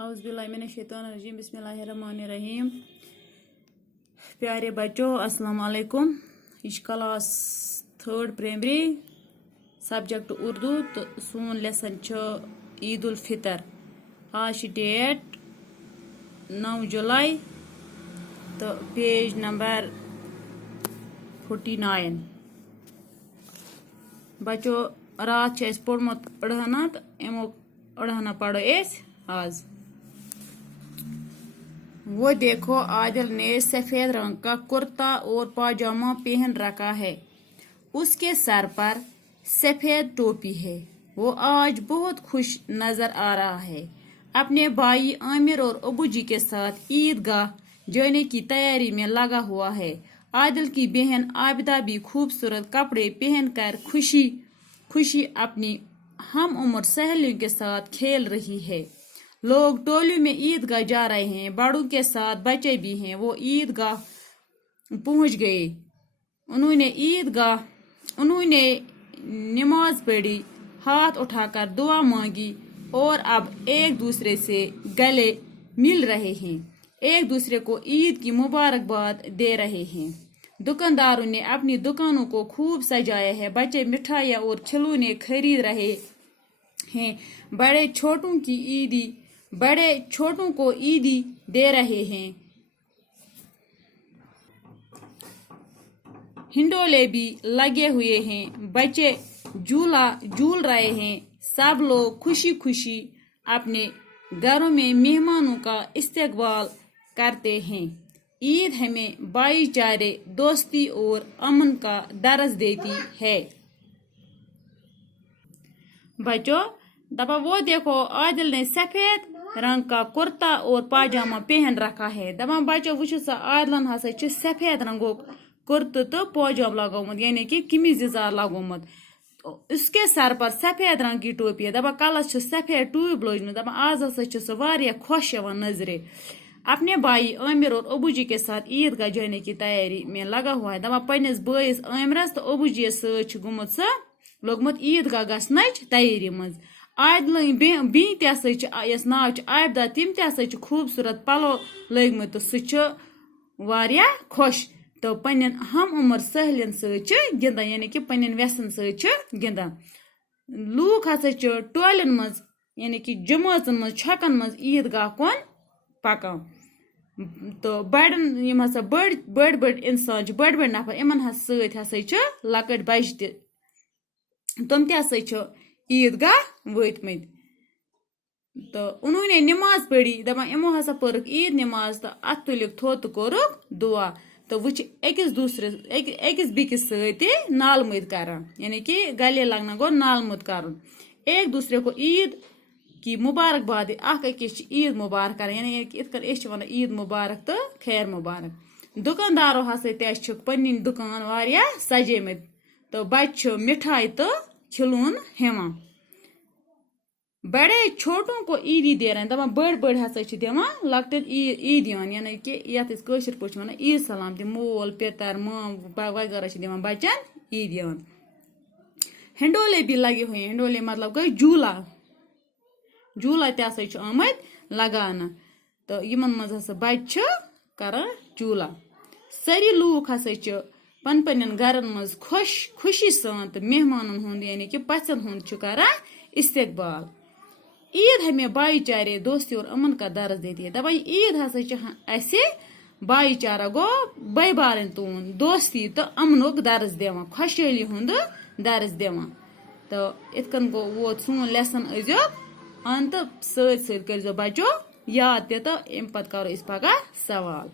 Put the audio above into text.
اعوذ باللہ من الشیطان الرجیم بسم اللہ الرحمن الرحیم. پیارے بچوں السلام علیکم. یہ class 3rd primary subject Urdu تو سون لیسن عید الفطر. آج ڈیٹ 9 جولائی تو پیج نمبر 49. بچوں رات پوڑمت اڑہنا تو امیک اڑہنا پڑھو آج. وہ دیکھو عادل نے سفید رنگ کا کرتا اور پاجامہ پہن رکھا ہے. اس کے سر پر سفید ٹوپی ہے. وہ آج بہت خوش نظر آ رہا ہے. اپنے بھائی عامر اور ابو جی کے ساتھ عید گاہ جانے کی تیاری میں لگا ہوا ہے. عادل کی بہن عابدہ بھی خوبصورت کپڑے پہن کر خوشی اپنی ہم عمر سہیلیوں کے ساتھ کھیل رہی ہے. لوگ ٹولی میں عید گاہ جا رہے ہیں. بڑوں کے ساتھ بچے بھی ہیں. وہ عید گاہ پہنچ گئے. انہوں نے نماز پڑھی, ہاتھ اٹھا کر دعا مانگی اور اب ایک دوسرے سے گلے مل رہے ہیں. ایک دوسرے کو عید کی مبارکباد دے رہے ہیں. دکانداروں نے اپنی دکانوں کو خوب سجایا ہے. بچے مٹھائیاں اور کھلونے خرید رہے ہیں. بڑے چھوٹوں کو عیدی دے رہے ہیں. ہنڈولے بھی لگے ہوئے ہیں. بچے جھول رہے ہیں. سب لوگ خوشی اپنے گھروں میں مہمانوں کا استقبال کرتے ہیں. عید ہمیں بھائی چارے, دوستی اور امن کا درس دیتی ہے. بچوں وہ دیکھو عادل نے سفید رنگ کا کرتا اور پاجامہ پہن رکھا ہے. بچوں وچھو سا عادلن ہسا سفید رنگو کرتہ تو پاجامہ لگومت یعنی کہ قمیض یزار لگومت. اس کے سر پر سفید رنگ کی ٹوپی ہے. کلس سفید ٹوپ لوجمت. آز ہسا سہ واریاہ خوش یوان نظرے. اپنے بھائی عامر اور ابو جی کے ساتھ عید گاہ جانے کی تیاری میں لگا ہوا ہے. پنس بٲیس عامرس تو ابو جی ست گومت لوگمت عید گاہ گھنچ تیاری مز. عادل بین تہ یس ناو عابدہ تم تہ خوبصورت پلو لگمت تو سہ واریاہ خوش تو پنن ہم عمر سہیلین ست گندان یعنی کہ پنن ویسن ست گندان. لوک ہسا ٹولین مز یعنی کہ جماژن مز چھکن مز عید گاہ کن پکان. تو بڑن یم ہسا بڑ انسان بڑ نفر امن ست ہسا لکٹ بچہ تہ تم تہ ہسا عید گاہ وٲتمٕتۍ. تو انہوں نے نماز پڑھی. امو ہسا پٔرٕکھ عید نماز تو اتھ تُلِکھ تھوٚد تہٕ کوٚرُکھ دعا. تو وچھ أکِس بیٚکِس سۭتۍ نال مٔتۍ کران یعنی کہ گلے لگنا گوٚو نال مٔت کرُن. ایک دوسرے کو عید کی مبارکباد اکھ أکِس عید مبارک کران یعنی کہ اتھ کن ونان عید مبارک تو خیر مبارک. دکاندارو ہسا تہ پنٕنۍ دکان واریاہ سجٲمٕتۍ. تو بچہ مٹھائی تو کھلون ہیوان. بڑے چھوٹوں کو عیدی دے رہے ہیں. بڑ ہسا دِوان لکٹن عیدیان یعنی کہ یتھ أسۍ کٲشِر پٲٹھۍ ونان عید سلام دِ مول پیتر مام وغیرہ دِوان بچن عیدیان. ہنڈولے بھی لگے ہوئے ہیں. ہنڈولے مطلب گئی جھولا تہ ہسا آمت لگانا. تو یمن مز ہسا بچہ کران جھولا. ساری لوک ہسا پنن گھرن مز خوشی سان تو مہمانن ہند یعنی کہ پژھن ہند کران استقبال. عید ہمیں بھائی چارے, دوستی اور امن کا درس دیتی ہے. عید ہسا اسے بھائی چارہ گو بے بارن تون دوستی تو امنک درس دیوان, خوشحالی ہند درس دیوان. تو ات کن گو ووت سون لیسن ازیک ان تو ست کرزو بچو یاد تہ تو ام پتہ کرو اس پگہ سوال.